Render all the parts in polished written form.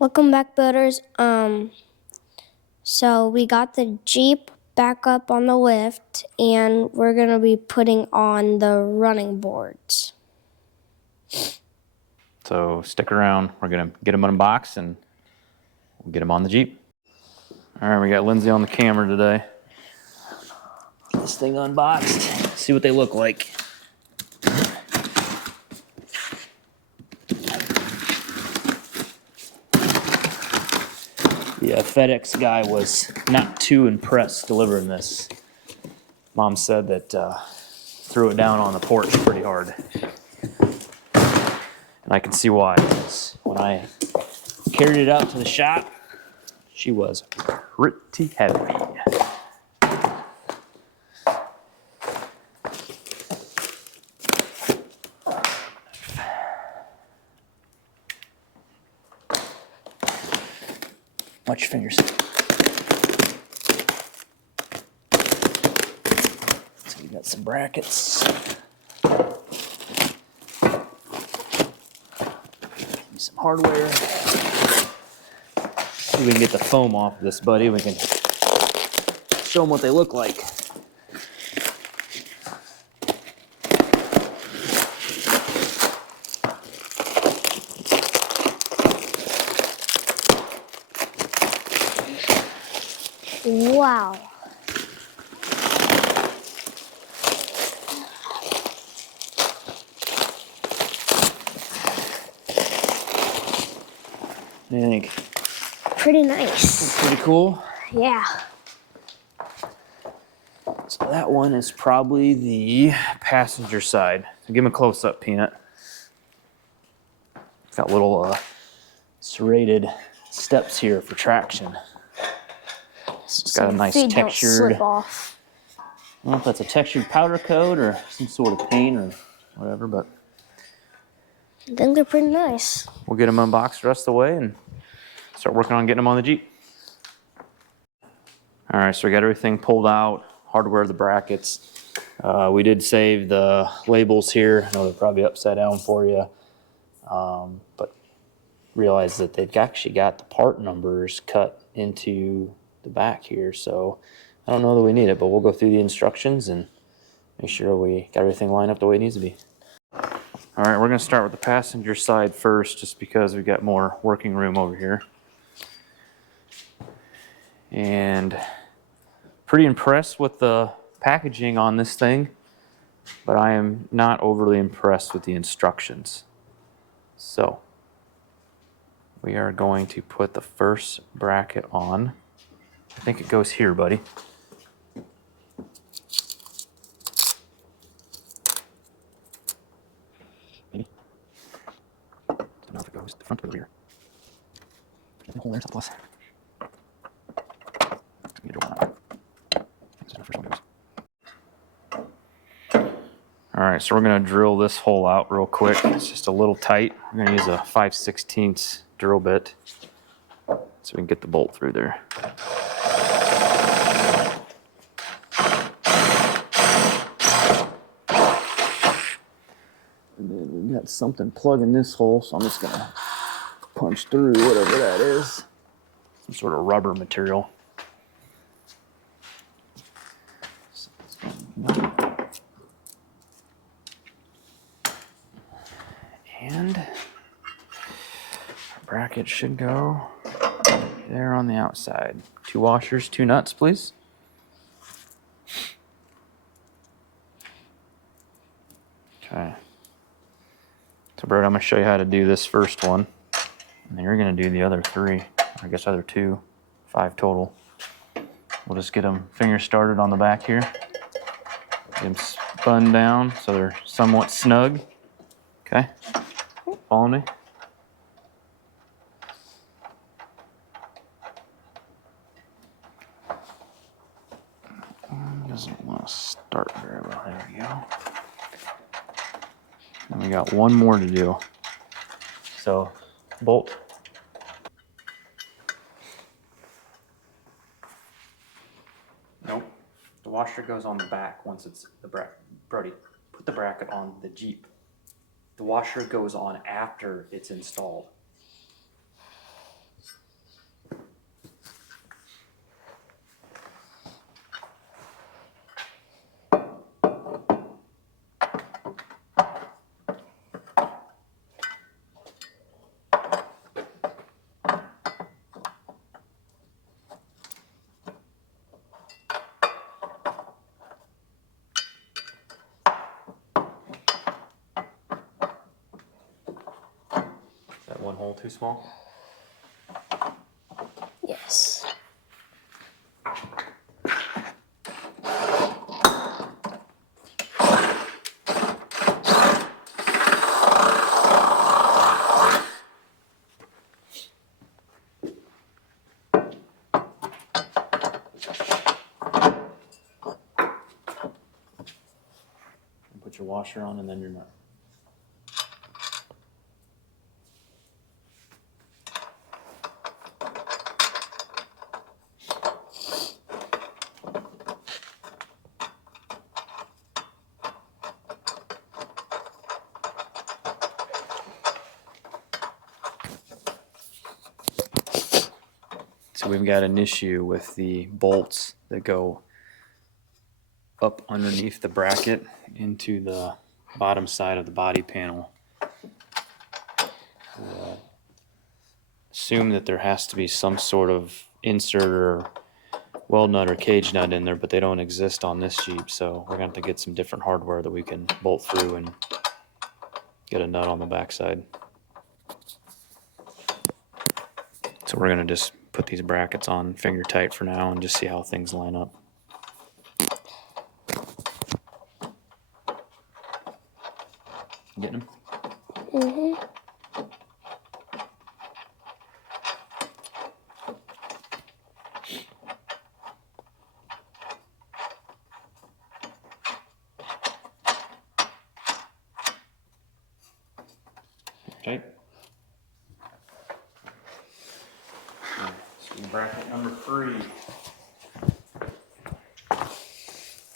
Welcome back, builders. So we got the Jeep back up on the lift, and we're gonna be putting on the running boards. So stick around. We're gonna get them unboxed and we'll get them on the Jeep. All right, we got Lindsay on the camera today. Get this thing unboxed. See what they look like. Yeah, FedEx guy was not too impressed delivering this. Mom said that threw it down on the porch pretty hard. And I can see why. When I carried it out to the shop, she was pretty heavy. Watch your fingers. So we got some brackets. Some hardware. See if we can get the foam off of this, buddy. We can show them what they look like. Wow. What do you think? Pretty nice. Pretty cool. Yeah. So that one is probably the passenger side. So give him a close-up, Peanut. It's got little serrated steps here for traction. It's got a nice textured. Slip off. I don't know if that's a textured powder coat or some sort of paint or whatever, but I think they're pretty nice. we'll get them unboxed the rest of the way and start working on getting them on the Jeep. All right, so we got everything pulled out, hardware, the brackets. We did save the labels here. I know they're probably upside down for you, but realize that they've actually got the part numbers cut into the back here, so I don't know that we need it, but we'll go through the instructions and make sure we got everything lined up the way it needs to be. All right, we're gonna start with the passenger side first, just because we've got more working room over here. And pretty impressed with the packaging on this thing, but I am not overly impressed with the instructions. So we are going to put the first bracket on. I think it goes here, buddy. I don't know if it goes the front or the rear. There's a hole there, plus. All right, so we're gonna drill this hole out real quick. It's just a little tight. We're gonna use a 5/16 drill bit so we can get the bolt through there. And then we've got something plugging this hole, so I'm just gonna punch through whatever that is. Some sort of rubber material. And our bracket should go there on the outside. 2 washers, 2 nuts, please. Okay. So, Brody, I'm going to show you how to do this first one. And then you're going to do the other 3, or I guess other 2, 5 total. We'll just get them finger started on the back here. Get them spun down so they're somewhat snug. Okay? Follow me? Doesn't want to start very well. There we go. And we got one more to do. So, bolt. Nope. The washer goes on the back once it's the bracket. Brody, put the bracket on the Jeep. The washer goes on after it's installed. hole too small? Yes. Put your washer on and then your nut. So we've got an issue with the bolts that go up underneath the bracket into the bottom side of the body panel. Assume that there has to be some sort of insert or weld nut or cage nut in there, but they don't exist on this Jeep, so we're gonna have to get some different hardware that we can bolt through and get a nut on the backside. So we're gonna just put these brackets on finger tight for now and just see how things line up. Getting them? Mm-hmm. Okay. So bracket number 3.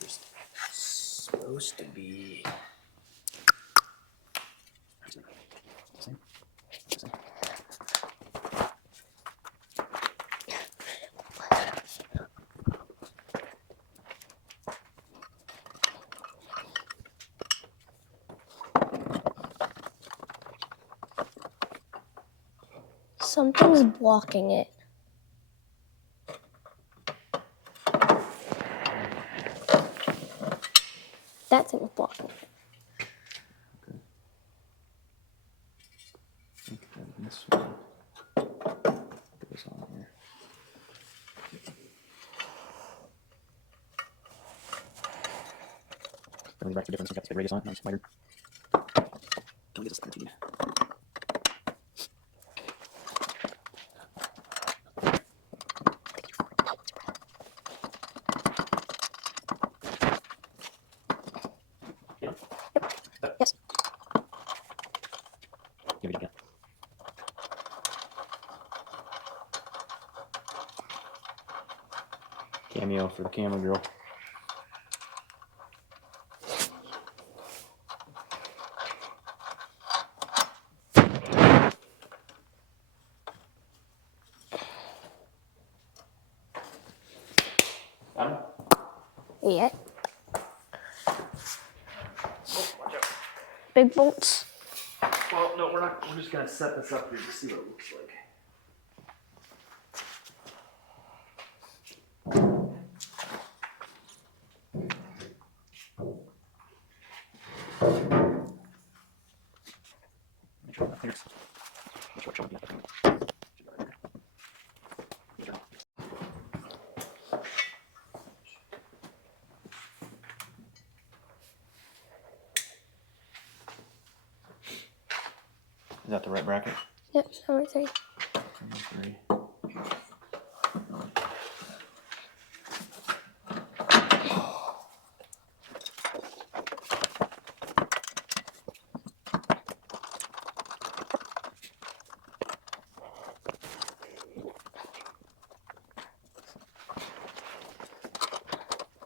It's supposed to be. Something's blocking it. That thing's blocking it. Okay, this one goes on here. Really back to difference. We've got the radius on it. Nice wider. Don't get this 13. Yes. Give it again. Cameo for the camera girl. Got him? Yeah. Big bolts. Well, no, we're not. We're just gonna set this up here to see what it looks like. Make sure my fingers. Make sure I'm showing you. Is that the right bracket? Yep, number 3. Number 3.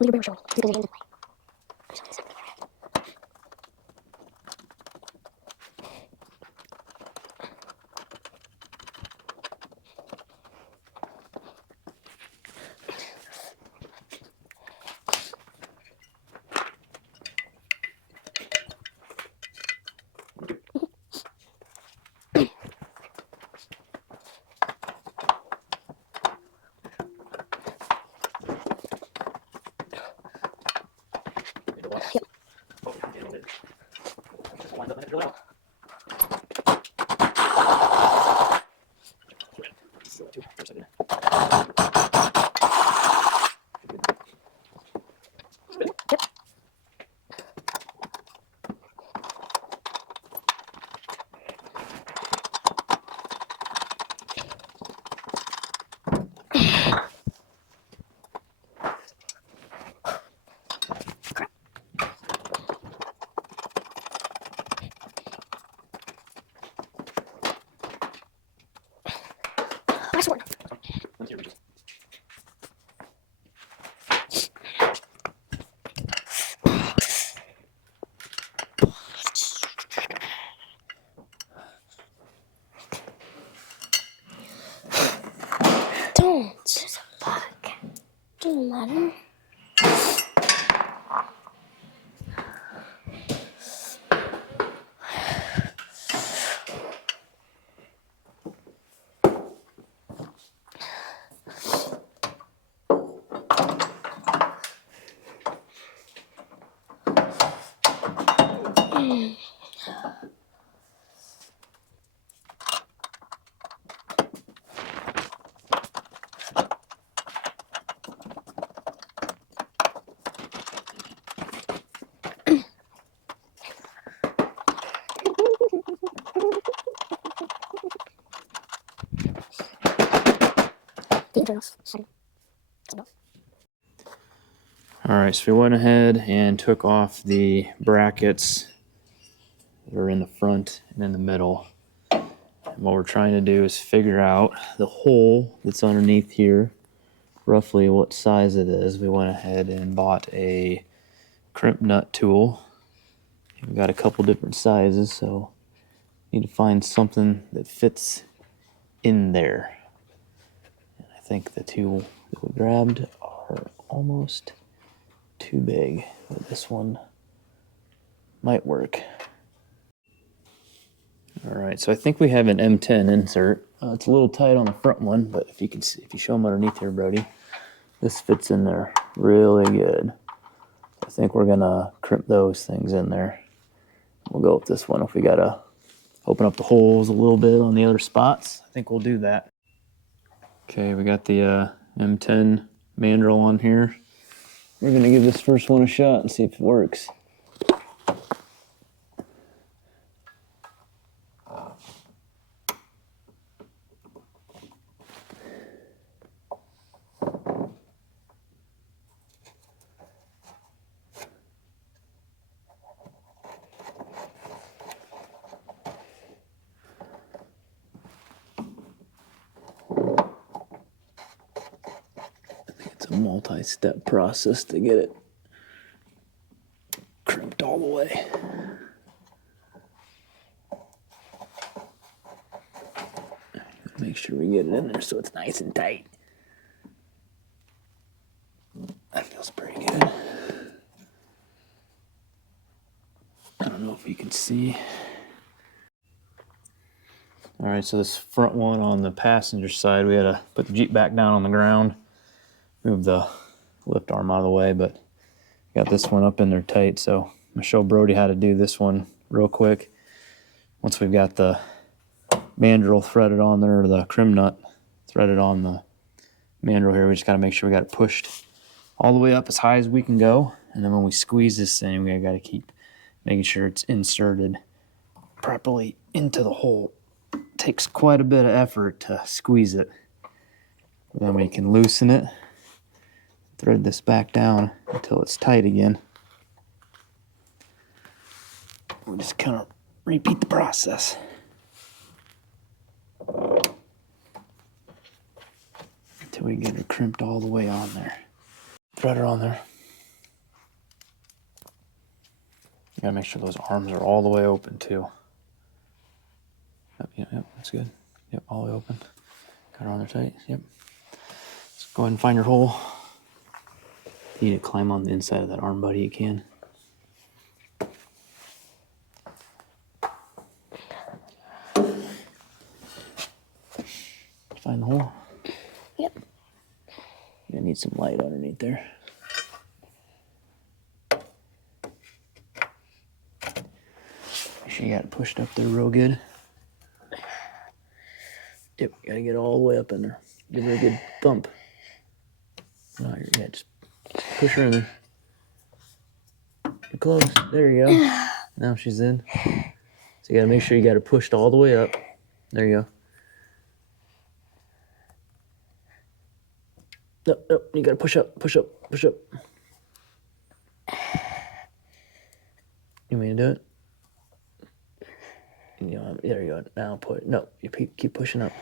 Leave your show. Because again. Yep. Oh, yeah, a little bit. Just lines up and it's really out. last one. Don't. There's a bug. Doesn't matter. All right, so we went ahead and took off the brackets that are in the front and in the middle. And what we're trying to do is figure out the hole that's underneath here, roughly what size it is. We went ahead and bought a crimp nut tool. We've got a couple different sizes, so need to find something that fits in there. And I think the two that we grabbed are almost too big, but this one might work. All right, so I think we have an M10 insert. It's a little tight on the front one, but if you can see, if you show them underneath here, Brody, this fits in there really good. I think we're gonna crimp those things in there. We'll go with this one. If we gotta open up the holes a little bit on the other spots, I think we'll do that. Okay, we got the M10 mandrel on here. We're gonna give this first one a shot and see if it works. It's a multi-step process to get it crimped all the way. Make sure we get it in there so it's nice and tight. That feels pretty good. I don't know if you can see. All right, so this front one on the passenger side, we had to put the Jeep back down on the ground, move the lift arm out of the way, but got this one up in there tight. So I'm gonna show Brody how to do this one real quick. Once we've got the mandrel threaded on there, or the crim nut threaded on the mandrel here, we just gotta make sure we got it pushed all the way up as high as we can go. And then when we squeeze this thing, we gotta keep making sure it's inserted properly into the hole. It takes quite a bit of effort to squeeze it. Then we can loosen it, thread this back down until it's tight again. We'll just kind of repeat the process. Until we get it crimped all the way on there. Thread it on there. You gotta make sure those arms are all the way open too. Yep, that's good. Yep, all the way open. Got it on there tight, yep. Let's go ahead and find your hole. If you need to climb on the inside of that arm, buddy, you can. Find the hole? Yep. You need some light underneath there. Make sure you got it pushed up there real good. Yep, you gotta get it all the way up in there. Give her a good thump. No, yeah, just push her in there. You're close. There you go. Now she's in. So you gotta make sure you got it pushed all the way up. There you go. Nope, you gotta push up, push up, push up. You want me to do it? You know, there you go. Now put, no, you keep pushing up.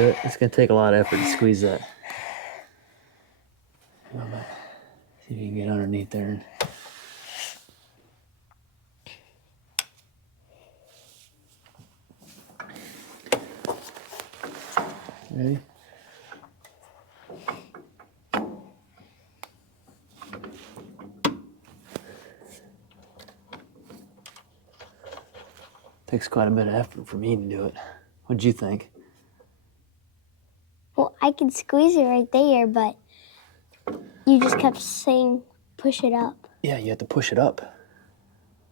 do it. It's gonna take a lot of effort to squeeze that. See if you can get underneath there. Ready? Takes quite a bit of effort for me to do it. What'd you think? Well, I could squeeze it right there, but you just kept saying push it up. Yeah, you have to push it up.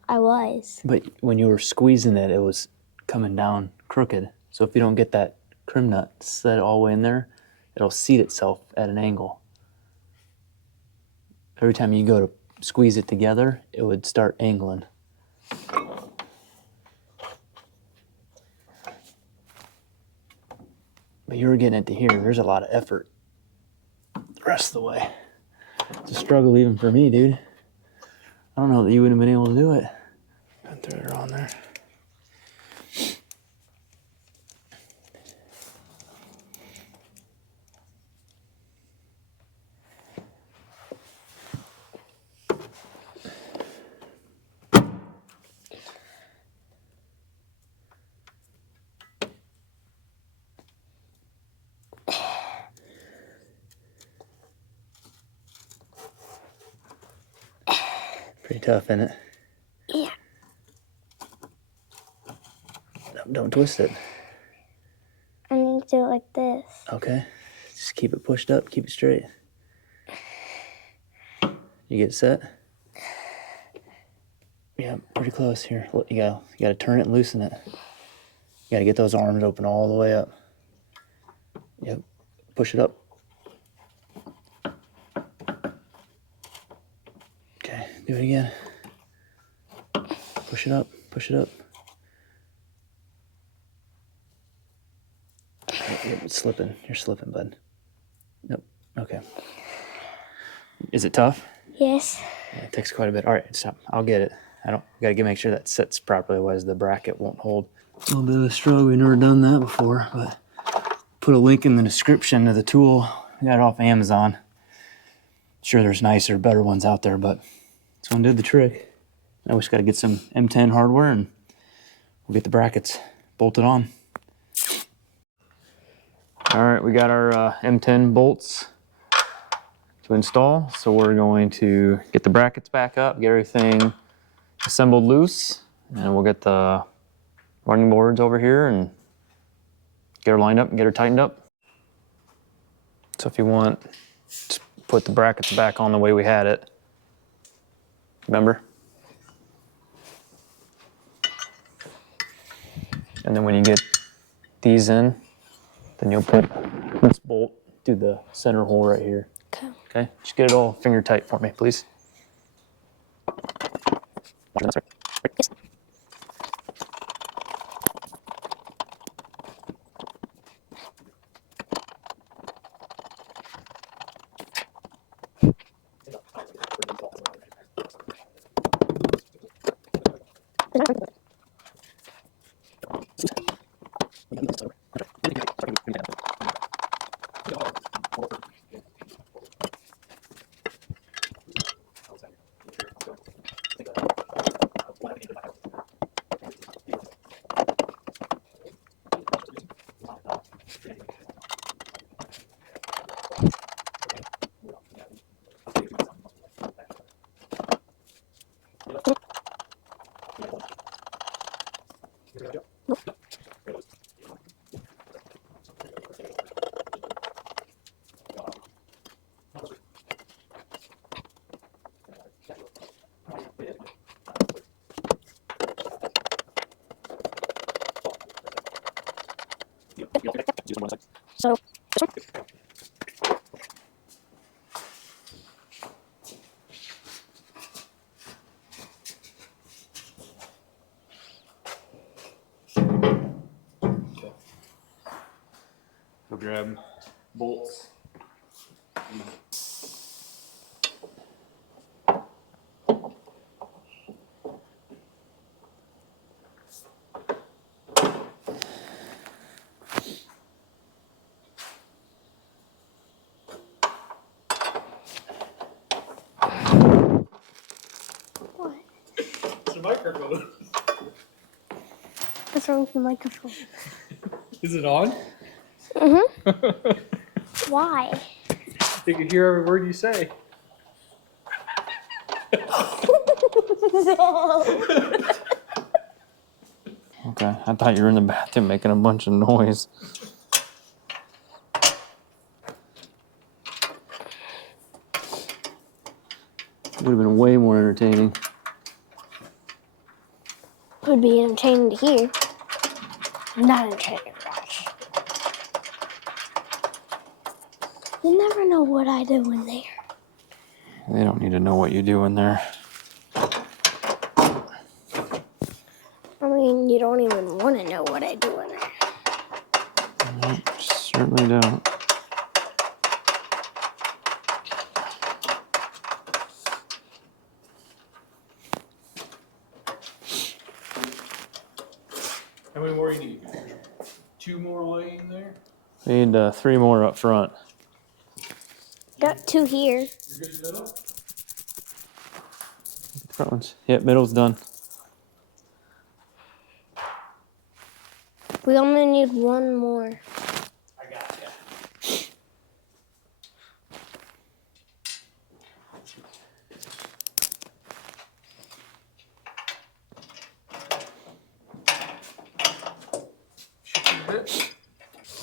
I was. But when you were squeezing it, it was coming down crooked. So if you don't get that crim nut set all the way in there, it'll seat itself at an angle. Every time you go to squeeze it together, it would start angling. But you were getting it to here. There's a lot of effort the rest of the way. It's a struggle even for me, dude. I don't know that you would have been able to do it. And throw it on there. Pretty tough, isn't it? Yeah. No, don't twist it. I need to do it like this. Okay. Just keep it pushed up, keep it straight. You get it set? Yeah, pretty close here. You gotta turn it and loosen it. You gotta get those arms open all the way up. Yep. Push it up. Okay, do it again. Push it up, push it up. Yep, it's slipping. You're slipping, bud. Nope. Okay. Is it tough? Yes. Yeah, it takes quite a bit. All right, stop. I'll get it. Gotta make sure that sits properly, otherwise the bracket won't hold. A little bit of a struggle. We've never done that before, but put a link in the description to the tool. I got it off Amazon. Sure, there's nicer, better ones out there, but this one did the trick. Now we just gotta get some M10 hardware and we'll get the brackets bolted on. All right, we got our M10 bolts to install. So we're going to get the brackets back up, get everything assembled loose, and we'll get the running boards over here and get her lined up and get her tightened up. So if you want, just put the brackets back on the way we had it. Remember? And then when you get these in, then you'll put this bolt through the center hole right here. Okay. Okay, just get it all finger tight for me, please. Yes. So, Go grab bolts. What's wrong with the microphone? Is it on? Why? They can hear every word you say. No. Okay, I thought you were in the bathroom making a bunch of noise. Would have been way more entertaining. Would be entertaining to hear. Not entertaining to watch. You never know what I do in there. They don't need to know what you do in there. I mean, you don't even want to know what I do in there. Certainly don't. How many more you need? 2 more laying there? We need 3 more up front. Got 2 here. You're good middle? Front ones. Yep, middle's done. We only need 1 more. I got ya.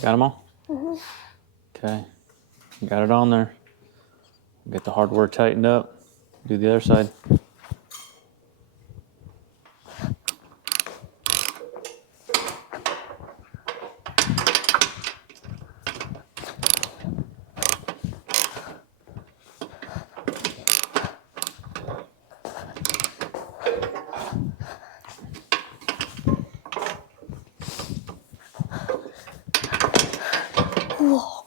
Got them all? Okay. Got it on there. Get the hardware tightened up. Do the other side. Whoa.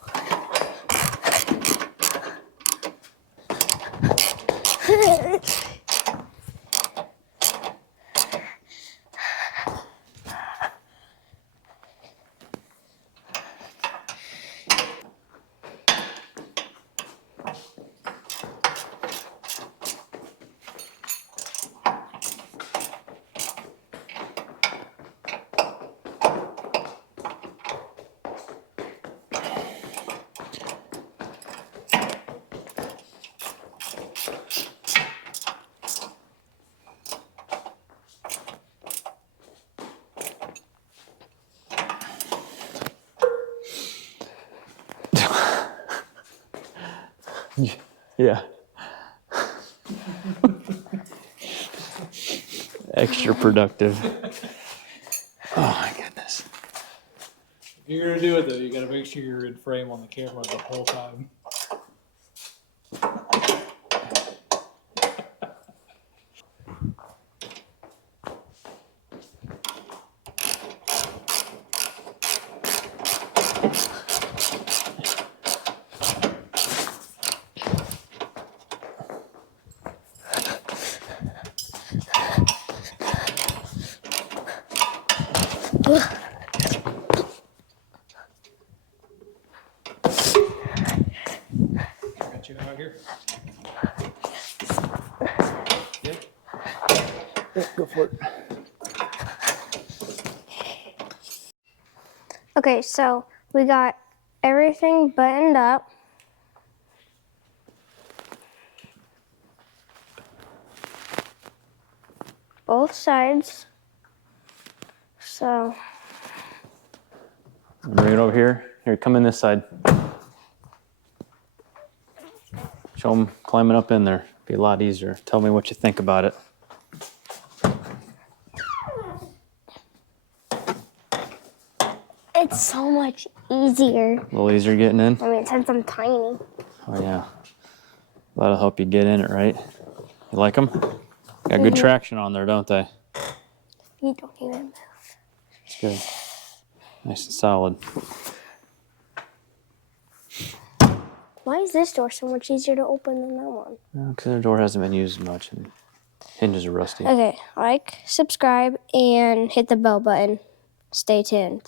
Yeah. Extra productive. Oh my goodness. If you're gonna do it though, you gotta make sure you're in frame on the camera the whole time. Got you out here. Yep. Yep, go for it. Okay, so we got everything buttoned up. Both sides. So Bring it over here. Here, come in this side. Show them climbing up in there. Be a lot easier. Tell me what you think about it. it's so much easier. A little easier getting in? I mean, since I'm tiny. Oh yeah. That'll help you get in it, right? You like them? Got good traction on there, don't they? You don't even move. It's good. Nice and solid. Why is this door so much easier to open than that one? Because the door hasn't been used much and hinges are rusty. Okay, like, subscribe, and hit the bell button. Stay tuned.